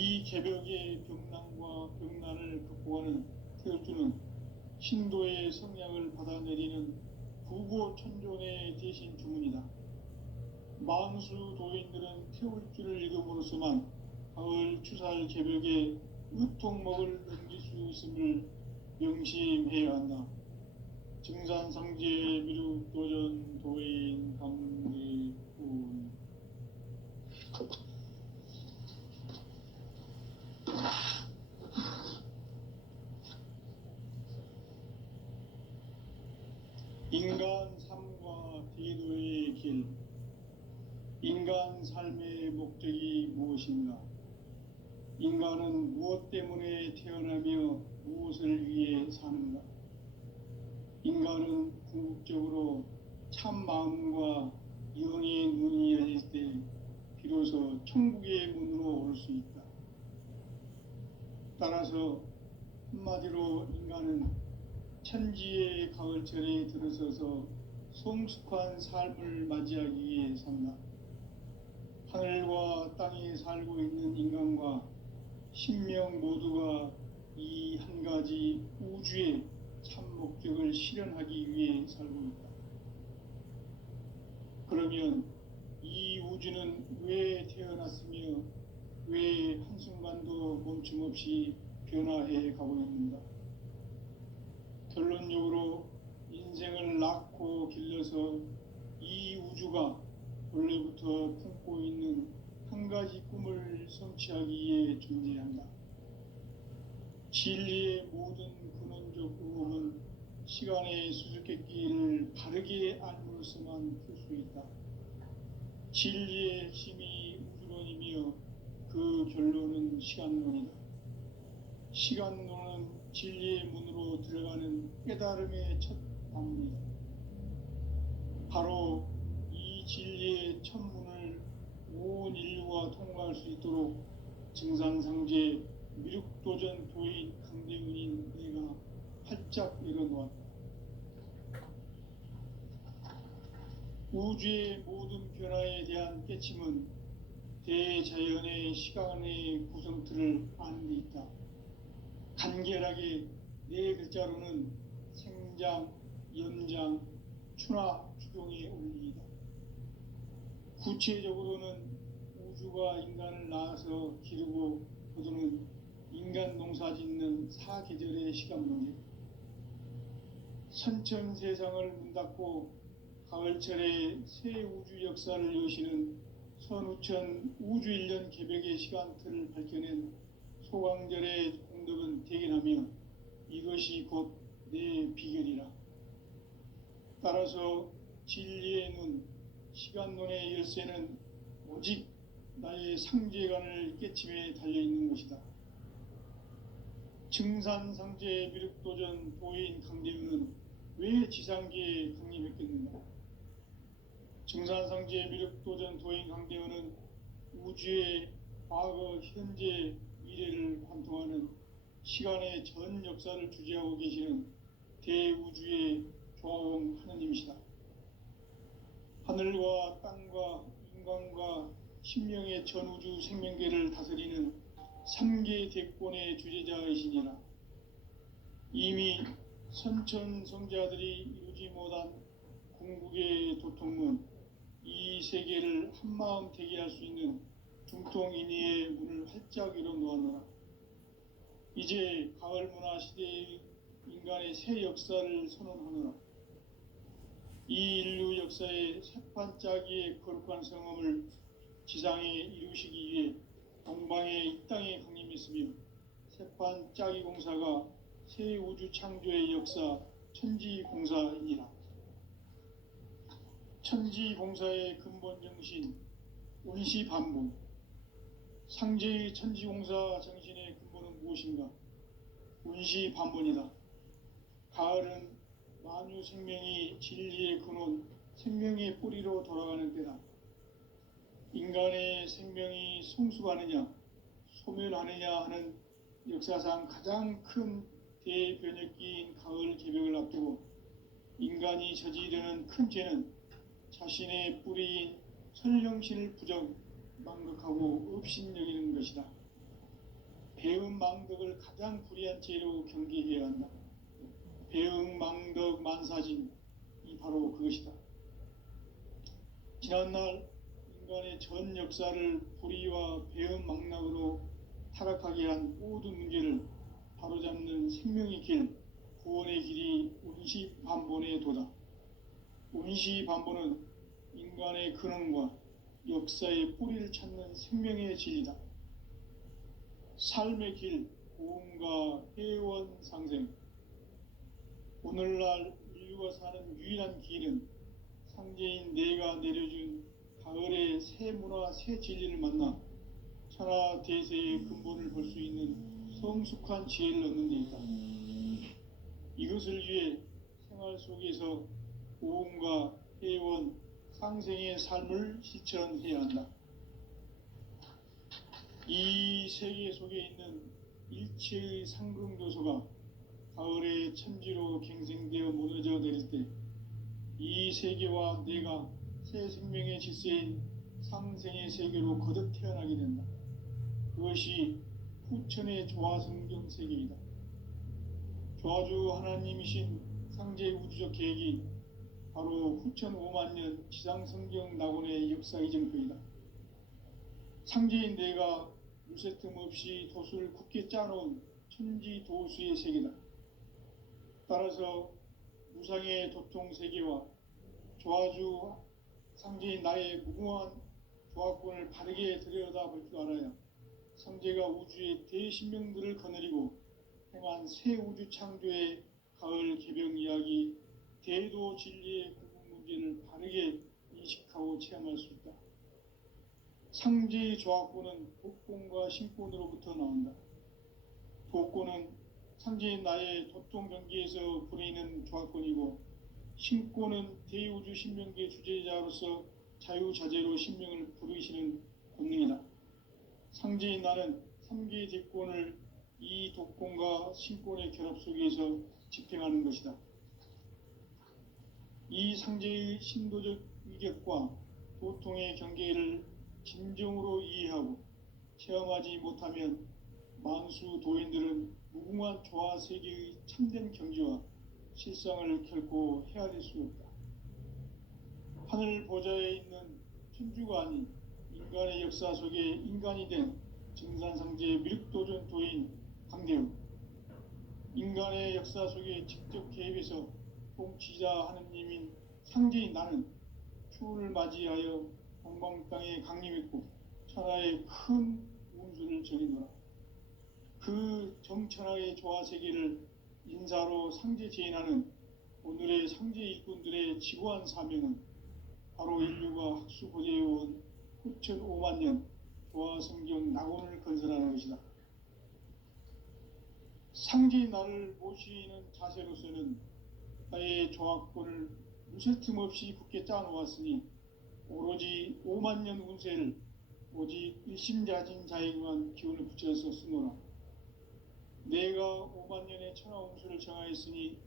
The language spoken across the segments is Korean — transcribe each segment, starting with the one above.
이 개벽의 벽난과 벽난을 극복하는 태울주는 신도의 성량을 받아내리는 구보천존의 대신 주문이다. 만수 도인들은 태울주를 읽음으로써만 가을 추살 개벽의 의통목을 넘길 수 있음을 명심해야 한다. 증산상제 미륵도전 도인 강대훈. 인간 삶과 대도의 길. 인간 삶의 목적이 무엇인가? 인간은 무엇 때문에 태어나며 무엇을 위해 사는가? 인간은 궁극적으로 참 마음과 영의 눈이 열릴 때 비로소 천국의 문으로 올 수 있다. 따라서 한마디로 인간은 천지의 가을철에 들어서서 성숙한 삶을 맞이하기 위해 산다. 하늘과 땅에 살고 있는 인간과 신명 모두가 이 한 가지 우주의 참 목적을 실현하기 위해 살고 있다. 그러면 이 우주는 왜 태어났으며 왜 한순간도 멈춤없이 변화해 가고 있는가? 결론적으로 인생을 낳고 길러서 이 우주가 원래부터 품고 있는 한 가지 꿈을 성취하기 위해 존재한다. 진리의 모든 근원적 의혹은 시간의 수수께끼를 바르게 알므로서만 풀 수 있다. 진리의 핵심이 우주론이며 그 결론은 시간론이다. 시간론은 진리의 문으로 들어가는 깨달음의 첫 방문이다. 바로 이 진리의 첫 문을 온 인류가 통과할 수 있도록 증산상제 미륵도전 도인 강대훈인 내가 활짝 열어놓았다. 우주의 모든 변화에 대한 깨침은 대자연의 시간의 구성틀을 아는 데 있다. 간결하게 네 글자로는 생장, 연장, 추나 추동의 원리이다. 구체적으로는 우주가 인간을 낳아서 기르고 거두는 인간 농사 짓는 사계절의 시간 문제, 선천 세상을 문 닫고 가을철에 새 우주 역사를 여시는 선우천 우주 1년 개벽의 시간틀을 밝혀낸 소강절의 공덕은 대견하며 이것이 곧 내 비결이라. 따라서 진리의 눈, 시간론의 열쇠는 오직 나의 상제관을 깨침에 달려있는 것이다. 증산상제 미륵도전 도인 강대훈은 왜 지상계에 강림했겠는가? 증산상제 미륵도전 도인 강대훈은 우주의 과거, 현재, 미래를 관통하는 시간의 전 역사를 주재하고 계시는 대우주의 조화원 하느님이시다. 하늘과 땅과 인간과 신명의 전우주 생명계를 다스리는 3계 대권의 주재자이시니라. 이미 선천성자들이 이루지 못한 궁극의 도통문, 이 세계를 한마음 되게 할 수 있는 중통인의의 문을 활짝 열어놓았노라. 이제 가을 문화 시대의 인간의 새 역사를 선언하노라. 이 인류 역사의 새판짜기의 거룩한 성험을 지상에 이루시기 위해 동방의 이 땅에 강림했으며 새판짜기 공사가 새 우주 창조의 역사 천지공사이니라. 천지공사의 근본 정신 원시반복. 상제의 천지공사 정신의 근본은 무엇인가? 원시반복이다. 가을은 만유 생명이 진리의 근원, 생명의 뿌리로 돌아가는 때다. 인간의 생명이 성숙하느냐, 소멸하느냐 하는 역사상 가장 큰 대변혁기인 가을 개벽을 앞두고 인간이 저지르는 큰 죄는 자신의 뿌리인 선령신을 부정, 망각하고 업신여기는 것이다. 배은망덕을 가장 불의한 죄로 경계해야 한다. 배은망덕 만사진, 이 바로 그것이다. 지난날 인간의 전 역사를 불의와 배은망덕으로 타락하게 한 모든 문제를 바로잡는 생명의 길, 구원의 길이 운시반본의 도다. 운시반본은 인간의 근원과 역사의 뿌리를 찾는 생명의 진리다. 삶의 길, 고음과 회원 상생. 오늘날 인류가 사는 유일한 길은 상제인 내가 내려준 가을의 새 문화, 새 진리를 만나 천하 대세의 근본을 볼 수 있는 성숙한 지혜를 얻는 데 있다. 이것을 위해 생활 속에서 고음과 회원, 상생의 삶을 실천해야 한다. 이 세계 속에 있는 일체의 상승도소가 가을의 천지로 갱생되어 무너져 내릴 때 이 세계와 내가 새 생명의 질서인 상생의 세계로 거듭 태어나게 된다. 그것이 후천의 조화성경 세계이다. 조화주 하나님이신 상제 우주적 계획이 바로 후천 5만 년 지상성경 낙원의 역사 이정표이다. 상제인 내가 무쇠 틈 없이 도수를 굳게 짜놓은 천지 도수의 세계다. 따라서 무상의 도통 세계와 조화주 상제인 나의 무궁한 조화권을 바르게 들여다볼 줄 알아야 상제가 우주의 대신명들을 거느리고 행한 새 우주 창조의 가을 개병 이야기, 대도 진리의 구분 문제를 바르게 인식하고 체험할 수 있다. 상제의 조화권은 독권과 신권으로부터 나온다. 독권은 상제인 나의 도통 경계에서 부리는 조화권이고, 신권은 대우주 신명계 주제자로서 자유자재로 신명을 부르시는 권능이다. 상제인 나는 3개의 대권을 이 독권과 신권의 결합 속에서 집행하는 것이다. 이 상제의 신도적 위격과 도통의 경계를 진정으로 이해하고 체험하지 못하면 만수 도인들은 무궁한 조화 세계의 참된 경지와 실상을 결코 헤아릴 수 없다. 하늘 보좌에 있는 천주가 아닌 인간의 역사 속에 인간이 된 증산상제의 밀도전 도인 강대우, 인간의 역사 속에 직접 개입해서 통치자 하느님인 상제인 나는 추운을 맞이하여 동방 땅에 강림했고 천하의 큰 운수를 전이노라. 그 정천하의 조화세계를 인사로 상제 제인하는 오늘의 상제 일꾼들의 지구한 사명은 바로 인류가 학수 보재해온 후천 5만 년 조화성경 낙원을 건설하는 것이다. 상제인 나를 모시는 자세로서는 나의 조화권을 무쇠 틈 없이 굳게 짜놓았으니 오로지 5만 년 운세를 오직 일심자진 자에게만 기운을 붙여서 쓰노라. 내가 5만 년의 천하 운수를 정하였으니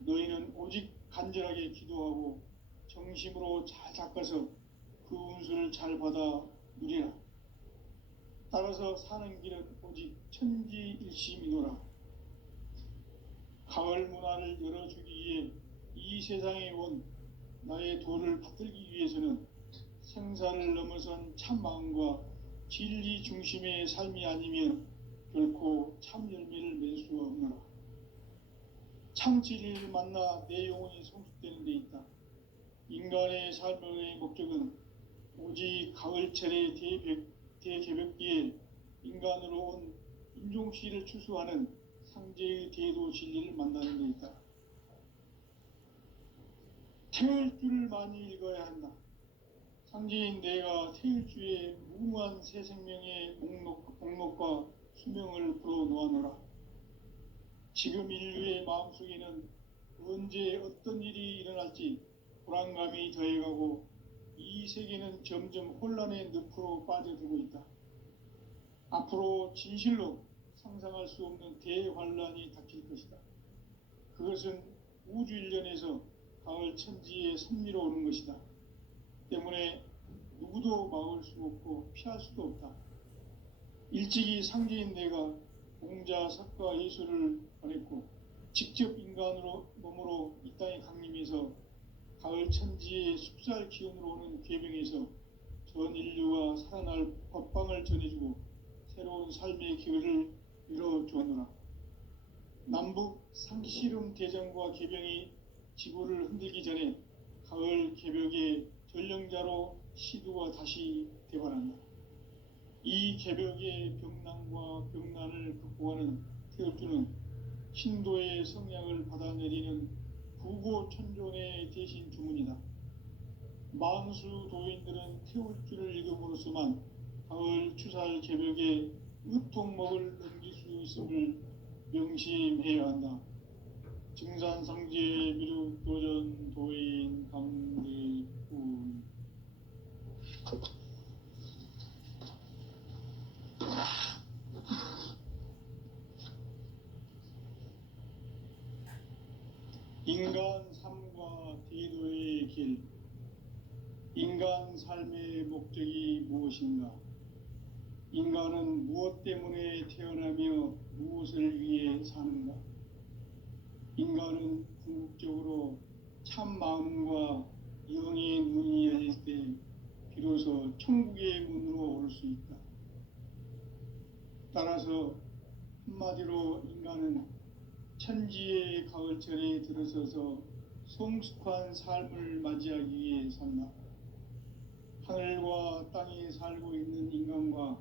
너희는 오직 간절하게 기도하고 정심으로 잘 닦아서 그 운수를 잘 받아 누리라. 따라서 사는 길은 오직 천지일심이노라. 가을 문화를 열어주기 위해 이 세상에 온 나의 도를 받들기 위해서는 생사를 넘어선 참마음과 진리 중심의 삶이 아니면 결코 참 열매를 맺을 수가 없노라. 참 진리를 만나 내 영혼이 성숙되는 데 있다. 인간의 삶의 목적은 오직 가을철의 대개벽기에 인간으로 온 인종씨를 추수하는 상제의 대도 진리를 만나는 데 있다. 태울 줄을 많이 읽어야 한다. 상제인 내가 태일주의 무궁한 새 생명의 목록과 수명을 불어놓아노라. 지금 인류의 마음속에는 언제 어떤 일이 일어날지 불안감이 더해가고 이 세계는 점점 혼란의 늪으로 빠져들고 있다. 앞으로 진실로 상상할 수 없는 대환란이 닥칠 것이다. 그것은 우주 일련에서 가을 천지의 섭리로 오는 것이다. 때문에 누구도 막을 수 없고 피할 수도 없다. 일찍이 상제인 내가 공자, 석가, 예수를 보냈고 직접 인간으로 몸으로 이 땅에 강림해서 가을 천지의 숲살 기운으로 오는 계명에서 전 인류가 살아날 법방을 전해주고 새로운 삶의 기회를 열어주었노라. 남북 상씨름 대전과 계병이 지구를 흔들기 전에 가을 개벽의 전령자로 시두가 다시 대발한다. 이 개벽의 병난과 병난을 극복하는 태울주는 신도의 성약을 받아내리는 구고천존의 대신 주문이다. 만수 도인들은 태울주를 읽음으로써만 가을 추살 개벽의 으통목을 넘길 수 있음을 명심해야 한다. 증산상제 미륵도전 도인 강대군. 인간 삶과 대도의 길. 인간 삶의 목적이 무엇인가? 인간은 무엇 때문에 태어나며 무엇을 위해 사는가? 인간은 궁극적으로 참 마음과 영의 문이 열릴 때 비로소 천국의 문으로 올 수 있다. 따라서 한마디로 인간은 천지의 가을철에 들어서서 성숙한 삶을 맞이하기 위해 산다. 하늘과 땅에 살고 있는 인간과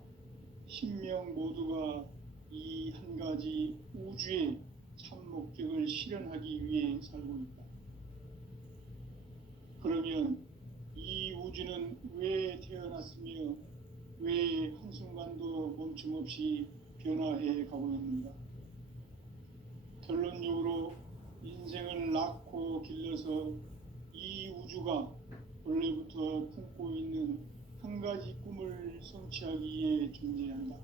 신명 모두가 이 한 가지 우주의 참 목적을 실현하기 위해 살고 있다. 그러면 이 우주는 왜 태어났으며 왜 한순간도 멈춤 없이 변화해 가고 있는가? 결론적으로 인생을 낳고 길러서 이 우주가 원래부터 품고 있는 한 가지 꿈을 성취하기 위해 존재한다.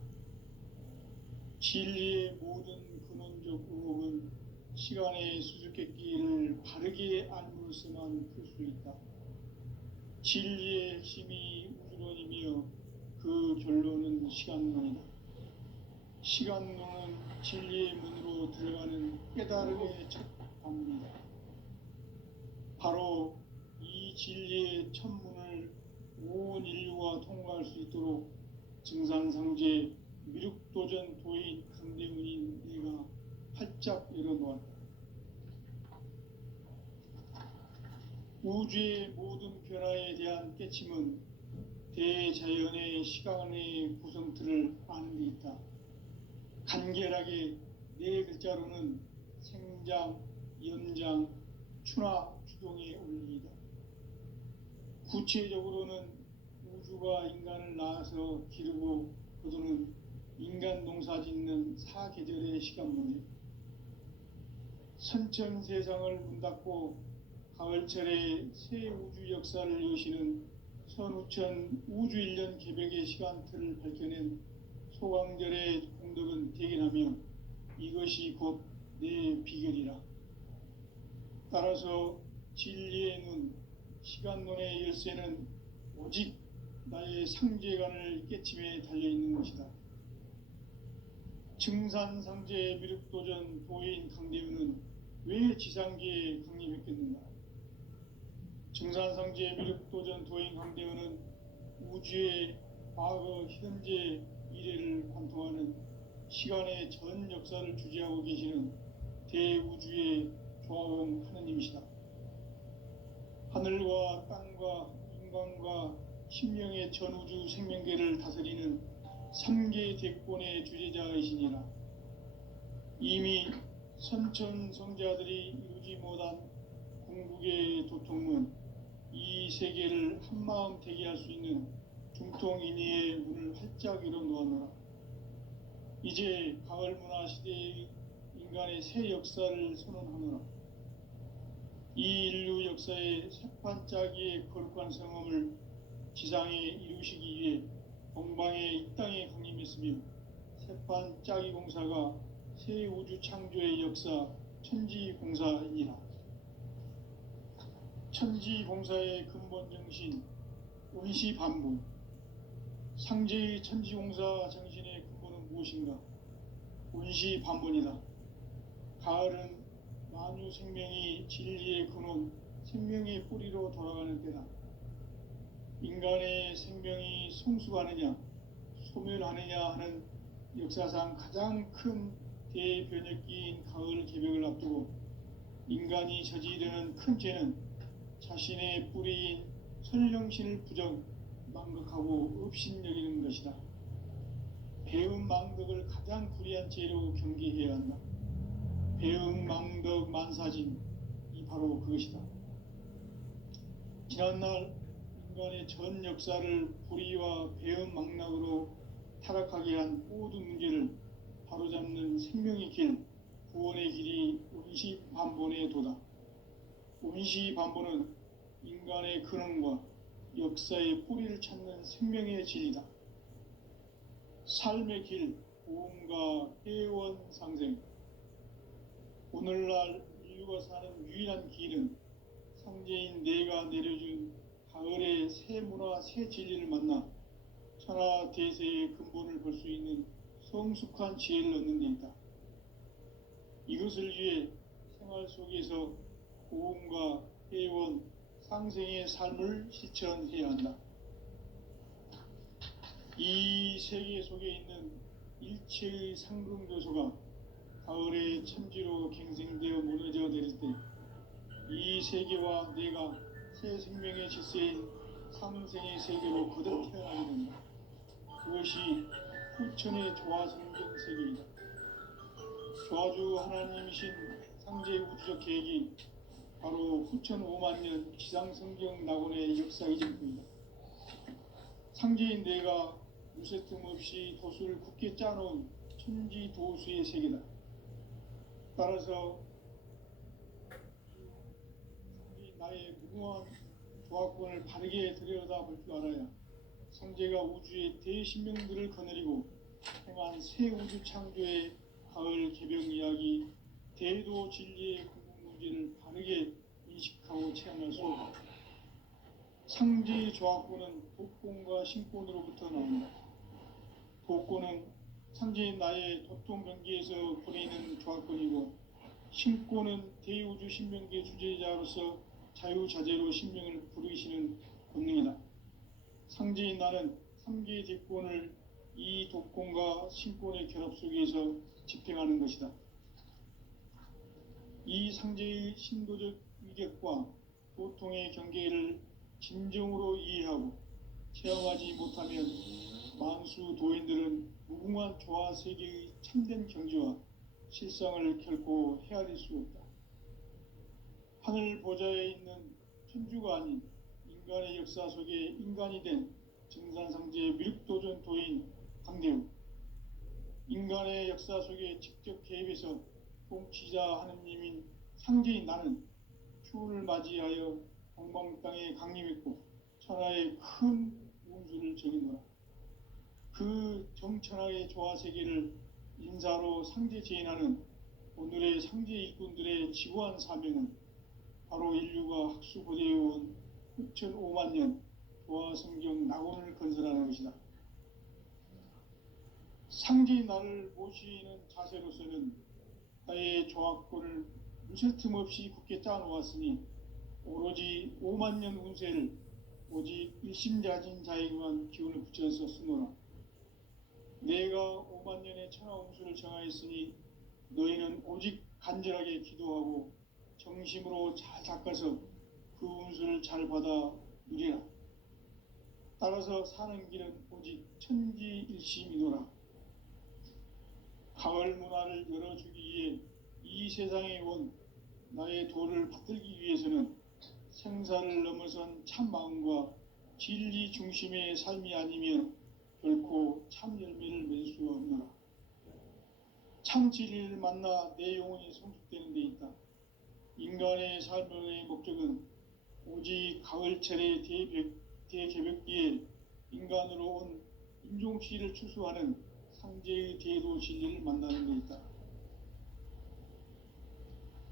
진리의 모든 근원적 의혹은 시간의 수수께끼를 바르게 알므로서만 풀 수 있다. 진리의 핵심이 우주론이며 그 결론은 시간론이다. 시간론은 진리의 문으로 들어가는 깨달음의 첫 방문이다. 바로 이 진리의 첫 문을 온 인류가 통과할 수 있도록 증산상제 미륵도전 도인 강대문인 내가 활짝 열어놓았다. 우주의 모든 변화에 대한 깨침은 대자연의 시간의 구성틀을 아는 데 있다. 간결하게 네 글자로는 생장, 연장, 추나 추동의 원리이다. 구체적으로는 우주가 인간을 낳아서 기르고 거두는 인간 농사 짓는 사계절의 시간 문제. 선천 세상을 문 닫고 가을철에 새 우주 역사를 여시는 선우천 우주 1년 개벽의 시간틀을 밝혀낸 소강절의 공덕은 대견하며 이것이 곧 내 비결이라. 따라서 진리의 눈, 시간론의 열쇠는 오직 나의 상제관을 깨침에 달려있는 것이다. 증산상제 미륵도전 도인 강대우는 왜 지상계에 강림했겠는가? 증산상제 미륵도전 도인 강대우는 우주의 과거, 현재, 미래를 관통하는 시간의 전 역사를 주재하고 계시는 대우주의 조화원 하느님이시다. 하늘과 땅과 인간과 신명의 전우주 생명계를 다스리는 3계 대권의 주재자이시니라. 이미 선천성자들이 이루지 못한 궁극의 도통은 이 세계를 한마음 되게 할 수 있는 중통인의의 문을 활짝 열어놓았노라. 이제 가을 문화 시대의 인간의 새 역사를 선언하노라. 이 인류 역사의 새판짜기의 거룩한 성험을 지상에 이루시기 위해 동방의 이 땅에 강림했으며 새판짜기 공사가 새 우주 창조의 역사 천지공사이니라. 천지공사의 근본 정신 원시반분. 상제의 천지공사 정신의 근본은 무엇인가? 온시 반본이다. 가을은 만유 생명이 진리의 근원, 생명의 뿌리로 돌아가는 때다. 인간의 생명이 성숙하느냐, 소멸하느냐 하는 역사상 가장 큰 대변혁기인 가을 개벽을 앞두고 인간이 저지르는 큰 죄는 자신의 뿌리인 선령신을 부정, 망극하고 업신여기는 것이다. 배음 망덕을 가장 불의한 죄로 경계해야 한다. 배음 망덕 만사진이 바로 그것이다. 지난날 인간의 전 역사를 불의와 배음 망락으로 타락하게 한 모든 문제를 바로잡는 생명의 길, 구원의 길이 온시반본의 도다. 온시반본은 인간의 근원과 역사의 뿌리를 찾는 생명의 진리다. 삶의 길, 고음과 회원 상생. 오늘날 인류가 사는 유일한 길은 상제인 내가 내려준 가을의 새 문화, 새 진리를 만나 천하 대세의 근본을 볼 수 있는 성숙한 지혜를 얻는 데 있다. 이것을 위해 생활 속에서 고음과 회원, 상생의 삶을 실천해야 한다. 이 세계 속에 있는 일체의 상승교소가 가을의 천지로 갱생되어 무너져 내릴 때 이 세계와 내가 새 생명의 질서인 상생의 세계로 거듭 태어나게 된다. 그것이 후천의 조화성경 세계이다. 조화주 하나님이신 상제의 우주적 계획이 바로 후천 5만 년 지상성경 낙원의 역사이실 뿐이다. 상제인 내가 무쇠틈 없이 도수를 굳게 짜놓은 천지 도수의 세계다. 따라서 나의 무궁한 조합권을 바르게 들여다볼 줄 알아야 성제가 우주의 대신명들을 거느리고 행한 새 우주 창조의 가을 개벽 이야기, 대도 진리의 궁극 문제를 바르게 인식하고 체험할 수 없다. 상제의 조합권은 독권과 신권으로부터 나온다. 독권은 상제인 나의 도통경계에서 보내는 조합권이고, 신권은 대우주 신명계 주제자로서 자유자재로 신명을 부르시는 권능이다. 상제인 나는 3개의 대권을 이 독권과 신권의 결합 속에서 집행하는 것이다. 이 상제의 신도적 위격과 도통의 경계를 진정으로 이해하고 체험하지 못하면 만수 도인들은 무궁한 조화 세계의 참된 경지와 실상을 결코 헤아릴 수 없다. 하늘 보좌에 있는 천주가 아닌 인간의 역사 속에 인간이 된 정산상제의 미륵도전 도인 강대우, 인간의 역사 속에 직접 개입해서 통치자 하느님인 상제인 나는 추운을 맞이하여 동방 땅에 강림했고 천하의 큰 운수를 정의노라. 그 정천하의 조화세계를 인사로 상제 제인하는 오늘의 상제 일꾼들의 지구한 사명은 바로 인류가 학수고대해온 후천 5만 년 조화성경 낙원을 건설하는 것이다. 상제인 나를 모시는 자세로서는 나의 조합권을 무쇠틈 없이 굳게 짜놓았으니 오로지 5만 년 운세를 오직 일심자진 자에게만 기운을 붙여서 쓰노라. 내가 5만 년의 천하 운수를 정하였으니 너희는 오직 간절하게 기도하고 정심으로 잘 닦아서 그 운수를 잘 받아 누리라. 따라서 사는 길은 오직 천지일심이노라. 가을 문화를 열어주기 위해 이 세상에 온 나의 도를 받들기 위해서는 생사를 넘어선 참 마음과 진리 중심의 삶이 아니면 결코 참 열매를 맺을 수가 없노라. 참 진리를 만나 내 영혼이 성숙되는 데 있다. 인간의 삶의 목적은 오직 가을철의 대개벽기에 인간으로 온 인종치를 추수하는 상제의 대도 진리를 만나는 데 있다.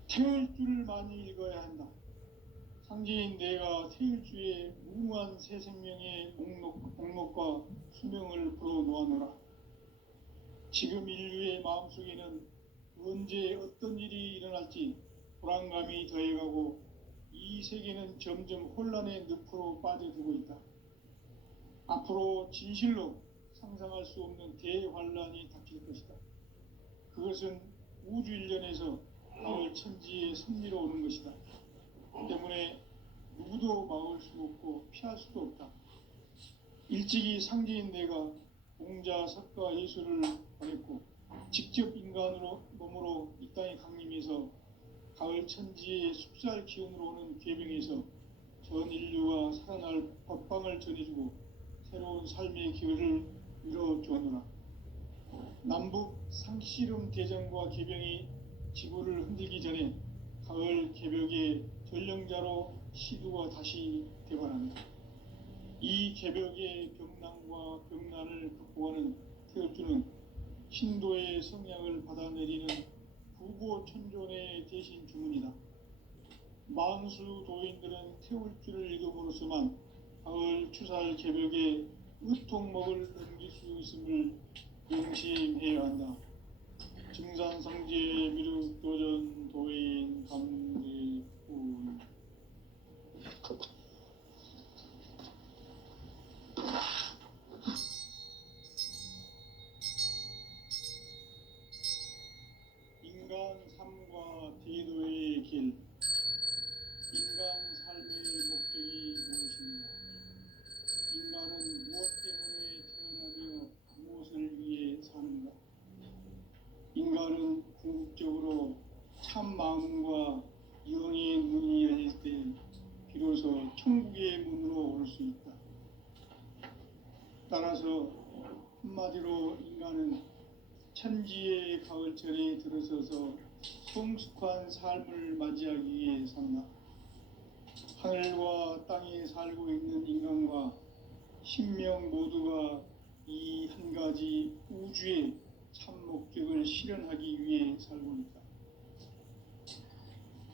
태일주를 많이 읽어야 한다. 상제인 내가 태일주의 무궁한 새 생명의 목록과 수명을 풀어 놓아노라. 지금 인류의 마음속에는 언제 어떤 일이 일어날지 불안감이 더해가고 이 세계는 점점 혼란의 늪으로 빠져들고 있다. 앞으로 진실로 상상할 수 없는 대환란이 닥칠 것이다. 그것은 우주 일련에서 가을 천지의 섭리로 오는 것이다. 때문에 누구도 막을 수 없고 피할 수도 없다. 일찍이 상제인 내가 공자, 석가, 예수를 보냈고 직접 인간으로 몸으로 이 땅에 강림해서 가을 천지의 숲살 기운으로 오는 괴병에서 전 인류가 살아날 법방을 전해주고 새로운 삶의 기회를 이뤄주었노라. 남북 상씨름 대전과 개병이 지구를 흔들기 전에 가을 개벽의 전령자로 시두가 다시 되관한다. 이 개벽의 병난과 병난을 극복하는 태울주는 신도의 성향을 받아내리는 부고천존의 대신 주문이다. 만수 도인들은 태울주를 읽음으로써만 가을 추살 개벽의 의통목을 넘길 수 있음을 명심해야 한다. 증산상제 미륵도전 도인 감대군. 인간 삶과 대도의 길. 인간 삶의 목적이 무엇인가? 인간은 무엇 때문에 태어나며 무엇을 위해 사는가? 인간은 궁극적으로 참 마음과 영의 문이 열릴 때 비로소 천국의 문으로 올 수 있다. 따라서 한마디로 인간은 천지의 가을철에 들어서서 성숙한 삶을 맞이하기 위해 산다. 하늘과 땅에 살고 있는 인간과 신명 모두가 이 한 가지 우주의 참 목적을 실현하기 위해 살고 있다.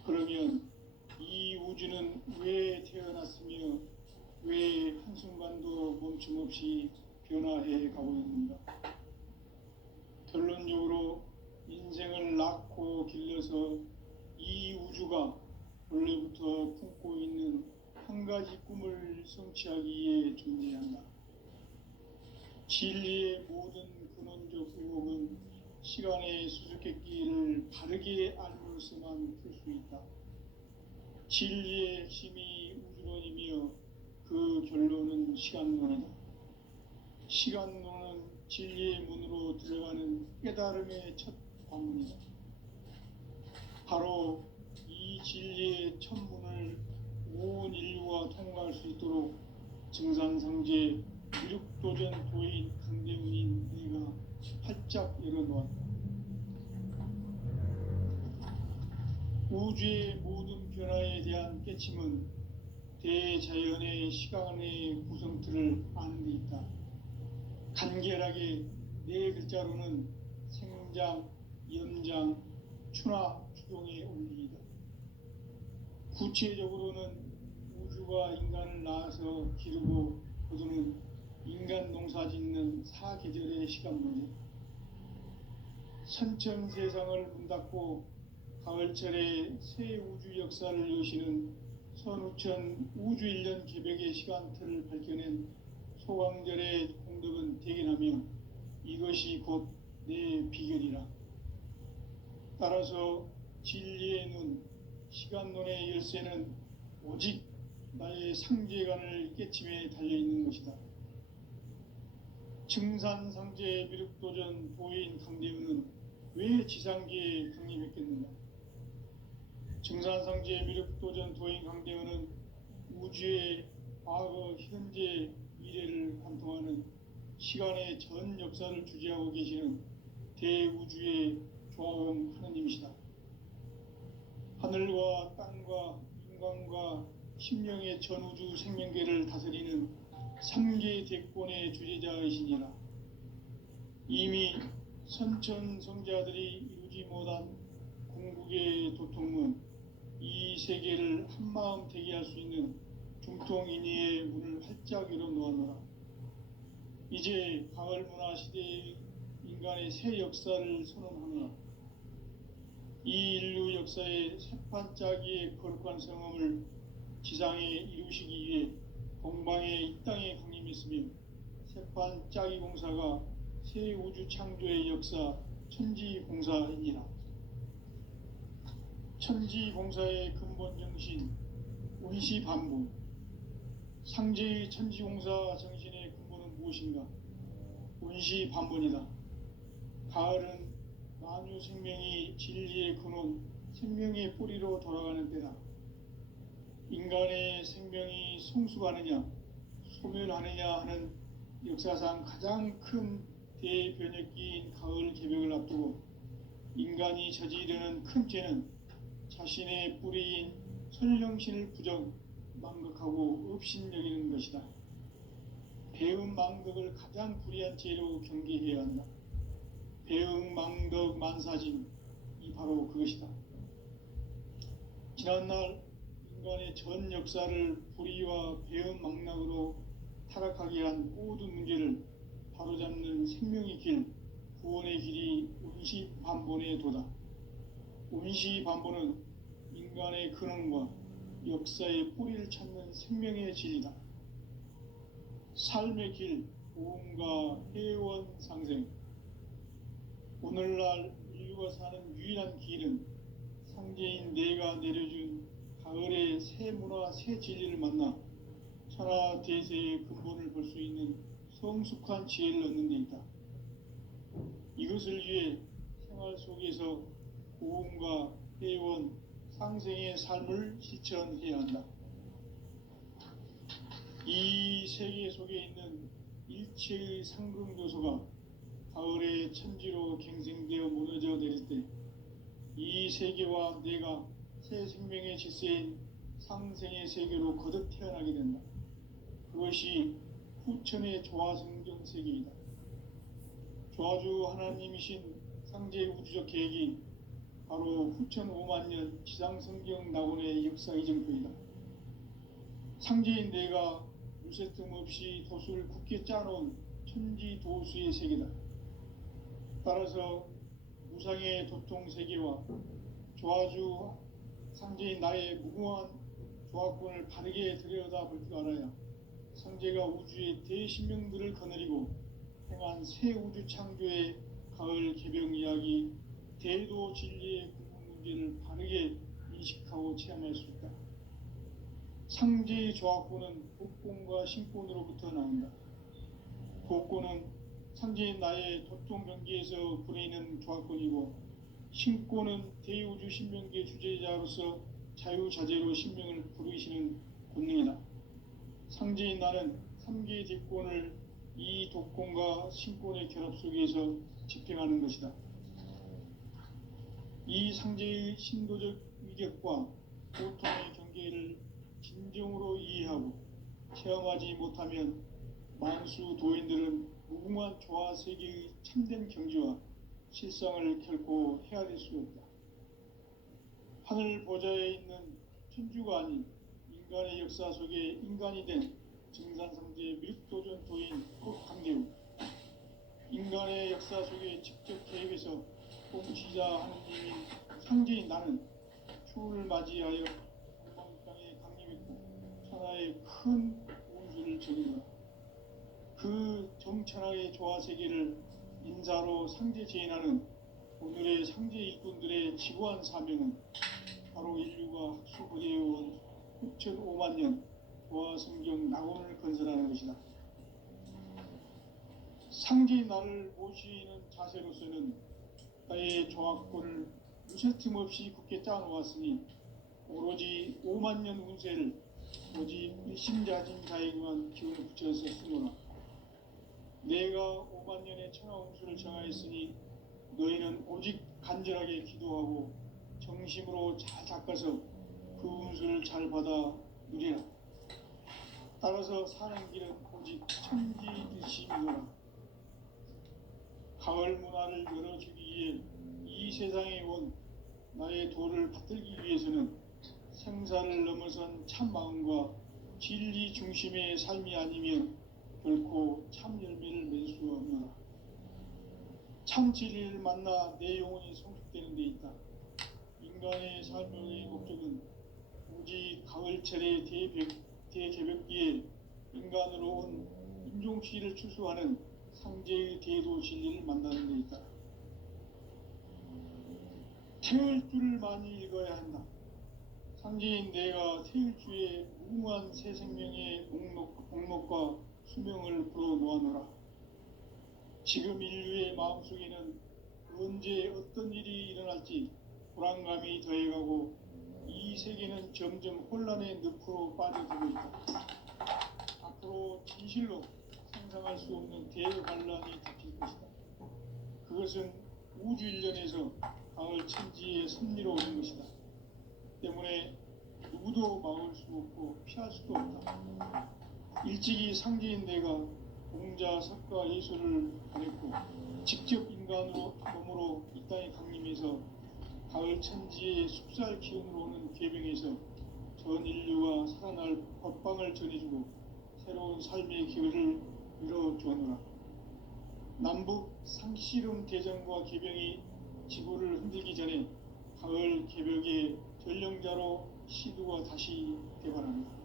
그러면 이 우주는 왜 태어났으며 왜 한순간도 멈춤없이 변화해 가고 있는가? 결론적으로 인생을 낳고 길러서 이 우주가 원래부터 품고 있는 한 가지 꿈을 성취하기 위해 존재한다. 진리의 모든 근원적 의혹은 시간의 수수께끼를 바르게 알므로서만 풀 수 있다. 진리의 핵심이 우주론이며 그 결론은 시간론이다. 시간론은 진리의 문으로 들어가는 깨달음의 첫 관문이다. 바로 이 진리의 첫 문을 온 인류가 통과할 수 있도록 증산상제 미륵도전 도인 강대훈인 내가 활짝 열어놓았다. 우주의 모든 변화에 대한 깨침은 대자연의 시간의 구성틀을 아는 데 있다. 간결하게 네 글자로는 생장, 연장, 추나 추동의 원리이다. 구체적으로는 우주가 인간을 낳아서 기르고 거두는 인간 농사 짓는 사계절의 시간 문제. 선천 세상을 문닫고 가을철에 새 우주 역사를 여시는 선우천 우주 1년 개벽의 시간틀을 밝혀낸 소강절의 공덕은 대견하며 이것이 곧 내 비결이라. 따라서 진리의 눈, 시간론의 열쇠는 오직 나의 상제관을 깨침에 달려있는 것이다. 증산상제 미륵도전 도인 강대훈은 왜 지상계에 강림했겠는가? 증산상제 미륵도전 도인 강대훈은 우주의 과거, 현재, 미래를 관통하는 시간의 전 역사를 주재하고 계시는 대우주의 조화원 하느님이시다. 하늘과 땅과 인간과 신명의 전우주 생명계를 다스리는 3계 대권의 주재자이시니라. 이미 선천성자들이 이루지 못한 궁극의 도통문, 이 세계를 한마음 되게 할 수 있는 중통인의의 문을 활짝 열어놓았노라. 이제 가을 문화 시대의 인간 인간의 새 역사를 선언하노라. 이 인류 역사의 새판짜기의 거룩한 성험을 지상에 이루시기 위해 동방의 이 땅에 강림했으며 새판짜기 공사가 새 우주 창조의 역사 천지공사이니라. 천지공사의 근본 정신 운시반복. 상제의 천지공사 정신의 근본은 무엇인가? 운시반복이다. 가을은 만유 생명이 진리의 근원, 생명의 뿌리로 돌아가는 때다. 인간의 생명이 성숙하느냐, 소멸하느냐 하는 역사상 가장 큰 대변혁기인 가을 개벽을 앞두고 인간이 저지르는 큰 죄는 자신의 뿌리인 선령신을 망각하고 업신여기는 것이다. 배은망덕을 가장 불의한 죄로 경계해야 한다. 배은망덕 만사진이 바로 그것이다. 지난날 인간의 전 역사를 불의와 배은망락으로 타락하게 한 모든 문제를 바로잡는 생명의 길, 구원의 길이 운시반본의 도다. 운시반본은 인간의 근원과 역사의 뿌리를 찾는 생명의 진리다. 삶의 길, 보험과 회원 상생. 오늘날 인류가 사는 유일한 길은 상제인 내가 내려준 가을의 새 문화, 새 진리를 만나 천하 대세의 근본을 볼 수 있는 성숙한 지혜를 얻는 데 있다. 이것을 위해 생활 속에서 보험과 회원, 상생의 삶을 실천해야 한다. 이 세계 속에 있는 일체의 상승요소가 가을의 천지로 갱생되어 무너져 내릴 때 이 세계와 내가 새 생명의 질서인 상생의 세계로 거듭 태어나게 된다. 그것이 후천의 조화성경 세계이다. 조화주 하나님이신 상제의 우주적 계획이 바로 후천 5만 년 지상성경 낙원의 역사 이정표이다. 상제인 내가 무쇠틈 없이 도수를 굳게 짜놓은 천지도수의 세계다. 따라서 무상의 도통 세계와 조화주 상제인 나의 무궁한 조화권을 바르게 들여다볼 줄 알아야 상제가 우주의 대신명들을 거느리고 행한 새 우주 창조의 가을 개벽 이야기 대도 진리의 구분 문제를 바르게 인식하고 체험할 수 있다. 상제의 조화권은 복권과 신권으로부터 나온다. 복권은 상제인 나의 도통 경계에서 부리는 조화권이고 신권은 대우주 신명계 주제자로서 자유자재로 신명을 부르시는 권능이다. 상제인 나는 3개의 대권을 이 독권과 신권의 결합 속에서 집행하는 것이다. 이 상제의 신도적 위격과 고통의 경계를 진정으로 이해하고 체험하지 못하면 만수 도인들은 무궁한 조화 세계의 참된 경지와 실상을 결코 헤아릴 수 없다. 하늘 보좌에 있는 천주가 아닌 인간의 역사 속에 인간이 된 증산상제의 밀도전 도인 강대우, 인간의 역사 속에 직접 개입해서 통치자 하느님인 상제인 나는 추운을 맞이하여 동방 땅에 강림했고 천하의 큰 운수를 적인다. 그 정천하의 조화 세계를 인사로 상제 제인하는 오늘의 상제 일꾼들의 지구한 사명은 바로 인류가 학수부대해온 후천 5만 년 조화 성경 낙원을 건설하는 것이다. 상제인 나를 모시는 자세로서는 나의 조화권을 무쇠틈 없이 굳게 짜놓았으니 오로지 5만 년 운세를 오직 일심자진 자에게만 기운을 붙여서 쓰노라. 내가 5만 년의 천하 운수를 정하였으니 너희는 오직 간절하게 기도하고 정심으로 잘 닦아서 그 운수를 잘 받아 누리라. 따라서 사는 길은 오직 천지일심이노라. 가을 문화를 열어주기 위해 이 세상에 온 나의 도를 받들기 위해서는 생사를 넘어선 참마음과 진리 중심의 삶이 아니면 결코 참 열매를 맺을 수 없노라. 참 진리를 만나 내 영혼이 성숙되는 데 있다. 인간의 삶의 목적은 오직 가을철의 대개벽기에 인간으로 온 인종시를 추수하는 상제의 대도 진리를 만나는 데 있다. 태을 줄을 많이 읽어야 한다. 상제인 내가 태일주의 무궁한 새 생명의 목록과 수명을 불어놓아노라. 지금 인류의 마음속에는 언제 어떤 일이 일어날지 불안감이 더해가고 이 세계는 점점 혼란의 늪으로 빠져들고 있다. 앞으로 진실로 상상할 수 없는 대환란이 닥칠 것이다. 그것은 우주 일련에서 가을 천지의 섭리로 오는 것이다. 때문에 누구도 막을 수 없고 피할 수도 없다. 일찍이 상제인 내가 공자, 석가, 예수를 보냈고 직접 인간으로 몸으로 이 땅에 강림해서 가을 천지의 숲살 기운으로 오는 계명에서 전 인류가 살아날 법방을 전해주고 새로운 삶의 기회를 이뤄주었노라. 남북 상씨름 대전과 계병이 지구를 흔들기 전에 가을 개벽의 전령자로 시두가 다시 개발합니다.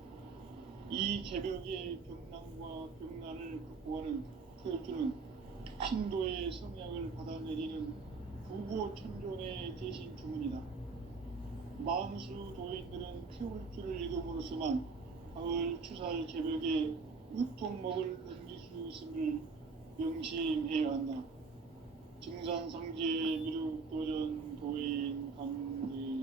이 개벽의 병난과 병난을 극복하는 태울주는 신도의 성약을 받아내리는 부고천존의 대신 주문이다. 만수 도인들은 태울주를 읽음으로써만 가을 추살 개벽의 으통목을 넘길 수 있음을 명심해야 한다. 증산상제 미륵도전 도인 강대도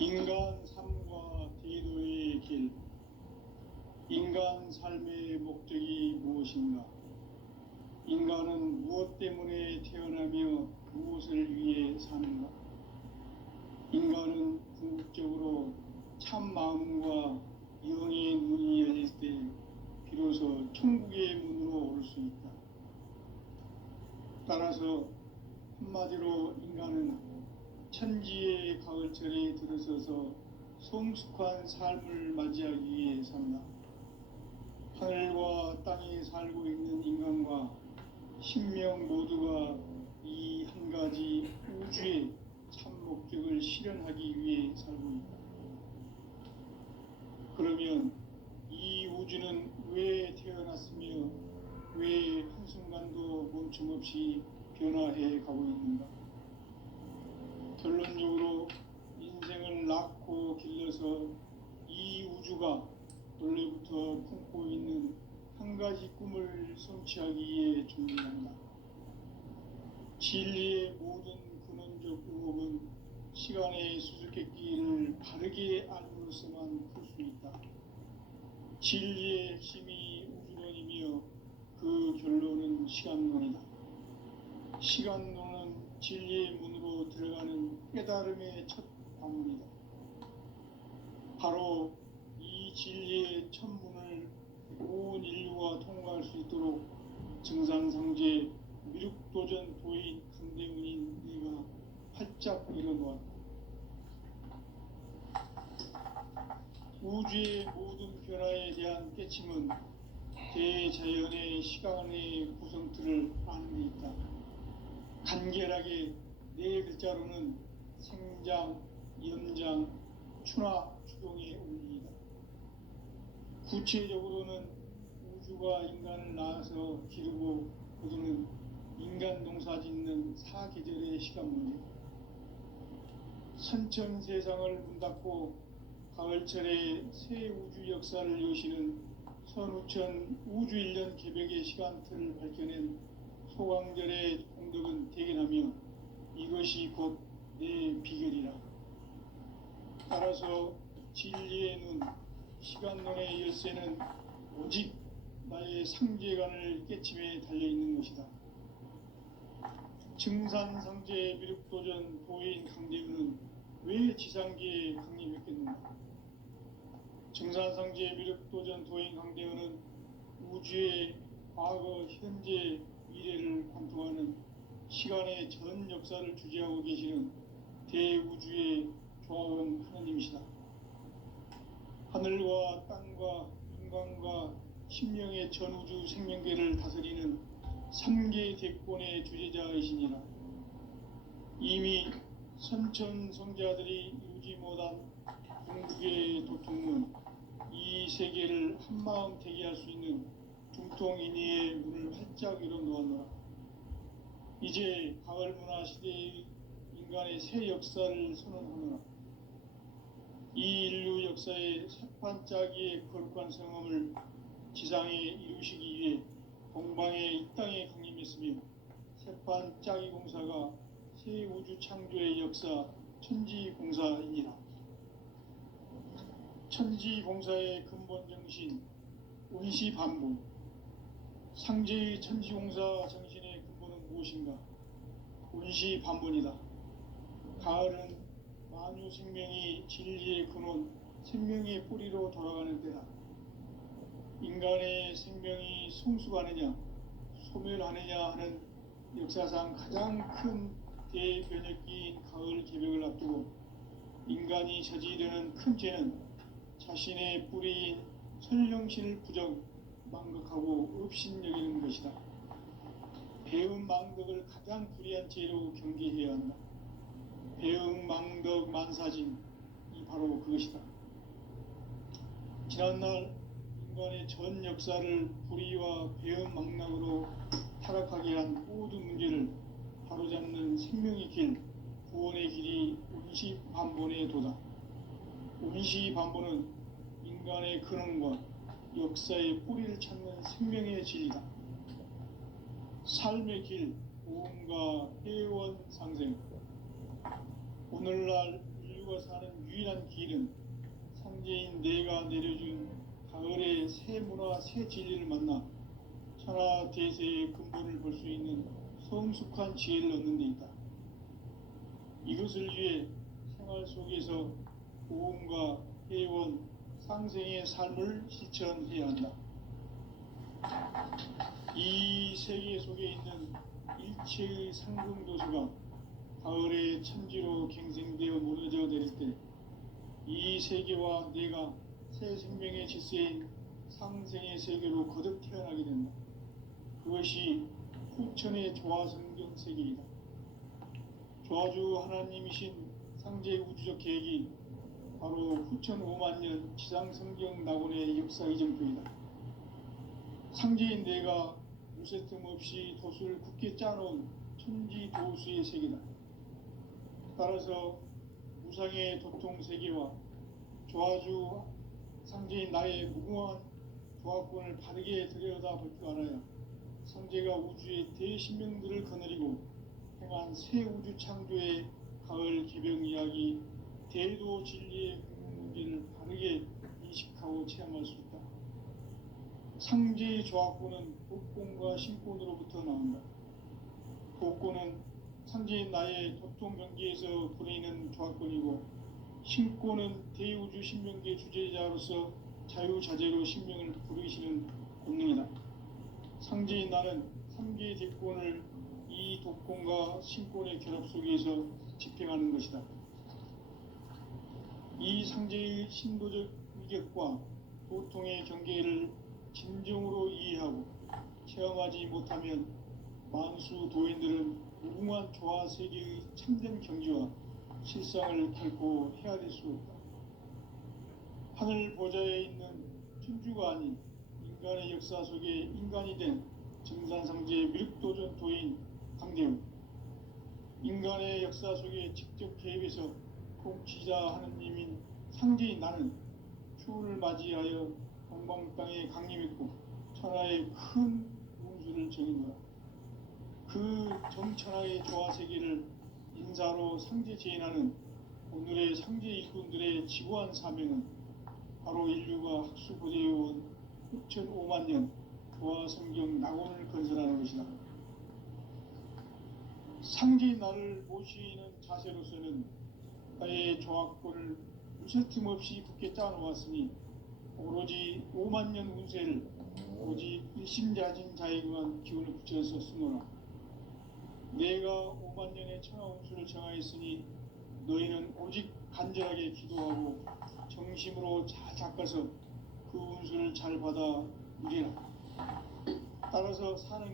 인간 삶과 대도의 길. 인간 삶의 목적이 무엇인가? 인간은 무엇 때문에 태어나며 무엇을 위해 사는가? 인간은 궁극적으로 참 마음과 영의 문이 열릴 때 비로소 천국의 문으로 오를 수 있다. 따라서 한마디로 인간은 천지의 가을철에 들어서서 성숙한 삶을 맞이하기 위해 산다. 하늘과 땅에 살고 있는 인간과 신명 모두가 이 한 가지 우주의 참 목적을 실현하기 위해 살고 있다. 그러면 이 우주는 왜 태어났으며 왜 한순간도 멈춤없이 변화해 가고 있는가? 결론적으로 인생을 낳고 길러서 이 우주가 원래부터 품고 있는 한 가지 꿈을 성취하기 위해 준비한다. 진리의 모든 근원적 의혹은 시간의 수수께끼를 바르게 알므로서만 풀 수 있다. 진리의 핵심이 우주론이며 그 결론은 시간론이다. 시간론은 진리의 문으로 들어가는 깨달음의 첫 방문이다. 바로 이 진리의 첫 문을 온 인류가 통과할 수 있도록 증산상제 미륵도전 도인 강대문인 네가 활짝 열어놓았다. 우주의 모든 변화에 대한 깨침은 대자연의 시간의 구성틀을 아는 데 있다. 간결하게 네 글자로는 생장, 연장, 추나 추동의 원리이다. 구체적으로는 우주가 인간을 낳아서 기르고 거두는 인간 농사 짓는 사계절의 시간문이다. 선천 세상을 문 닫고 가을철에 새 우주 역사를 여시는 선우천 우주일년 개벽의 시간틀을 밝혀낸 소강절의 공덕은 대견하며 이것이 곧 내 비결이라. 따라서 진리의 눈, 시간론의 열쇠는 오직 나의 상제관을 깨침에 달려있는 것이다. 증산상제 미륵도전 도인 강대우는 왜 지상계에 강림했겠는가? 증산상제 미륵도전 도인 강대우는 우주의 과거, 현재, 미래를 관통하는 시간의 전 역사를 주재하고 계시는 대우주의 조화원 하나님이시다. 하늘과 땅과 인간과 신명의 전우주 생명계를 다스리는 삼계 대권의 주제자이시니라. 이미 선천성자들이 이루지 못한 궁극의 도통은 이 세계를 한마음 되게 할 수 있는 중통인의의 문을 활짝 열어 놓았노라. 이제 가을 문화 시대의 인간의 새 역사를 선언하노라. 이 인류 역사의 새판짜기의 거룩한 성함을 지상에 이루시기 위해 동방의 이 땅에 강림했으며 새판짜기 공사가 새 우주 창조의 역사 천지공사이니라. 천지공사의 근본 정신 운시반본. 상제의 천지공사 정신의 근본은 무엇인가? 운시반본이다. 가을은 만유 생명이 진리의 근원, 생명의 뿌리로 돌아가는 때다. 인간의 생명이 성숙하느냐, 소멸하느냐 하는 역사상 가장 큰 대변혁기인 가을 개벽을 앞두고 인간이 저지르는 큰 죄는 자신의 뿌리인 설령신을 부정, 망극하고 업신여기는 것이다. 배은 망덕을 가장 불의한 죄로 경계해야 한다. 배응 망덕 만사진이 바로 그것이다. 지난날 인간의 전 역사를 불의와 배응 망락으로 타락하게 한 모든 문제를 바로잡는 생명의 길, 구원의 길이 운시반본의 도다. 운시반본은 인간의 근원과 역사의 뿌리를 찾는 생명의 진리다. 삶의 길, 보험과 회원 상생. 오늘날 인류가 사는 유일한 길은 상제인 내가 내려준 가을의 새 문화, 새 진리를 만나 천하 대세의 근본을 볼 수 있는 성숙한 지혜를 얻는 데 있다. 이것을 위해 생활 속에서 보험과 회원, 상생의 삶을 실천해야 한다. 이 세계 속에 있는 일체의 상금도시가 가을의 천지로 갱생되어 무너져 내릴 때 이 세계와 내가 새 생명의 질서인 상생의 세계로 거듭 태어나게 된다. 그것이 후천의 조화성경 세계이다. 조화주 하나님이신 상제 우주적 계획이 바로 후천 5만년 지상성경 낙원의 역사 이정표이다. 상제인 내가 무쇠틈 없이 도수를 굳게 짜놓은 천지도수의 세계다. 따라서 무상의 도통 세계와 조화주 상제인 나의 무궁한 조화권을 바르게 들여다볼 줄 알아야 상제가 우주의 대신명들을 거느리고 행한 새 우주 창조의 가을 개벽 이야기, 대도 진리의 궁극 문제를 바르게 인식하고 체험할 수 있다. 상제의 조화권은 복권과 신권으로부터 나온다. 복권은 상제인 나의 도통 경계에서 부리는 조화권이고, 신권은 대우주 신명계 주제자로서 자유자재로 신명을 부르시는 권능이다. 상제인 나는 3개의 대권을 이 독권과 신권의 결합 속에서 집행하는 것이다. 이 상제의 신도적 위격과 도통의 경계를 진정으로 이해하고 체험하지 못하면 만수 도인들은 무궁한 조화 세계의 참된 경지와 실상을 결코 헤아릴 수 없다. 하늘 보좌에 있는 천주가 아닌 인간의 역사 속에 인간이 된 정산상제의 미륵도전 도인 강대웅, 인간의 역사 속에 직접 개입해서 통치자 하느님인 상제인 나는 추운을 맞이하여 동방 땅에 강림했고 천하의 큰 운수를 정인 거다. 그 정천하의 조화 세계를 인사로 상제 제인하는 오늘의 상제 일꾼들의 지구한 사명은 바로 인류가 학수고대해온 후천 5만년 조화 성경 낙원을 건설하는 것이다. 상제인 나를 모시는 자세로서는 나의 조화권을 무쇠틈 없이 굳게 짜놓았으니 오로지 5만년 운세를 오직 일심자진 자에게만 기운을 붙여서 쓰노라. 내가 5만년의 천하 운수를 정하였으니 너희는 오직 간절하게 기도하고 정심으로 잘 닦아서 그 운수를 잘 받아 누리라. 따라서 사는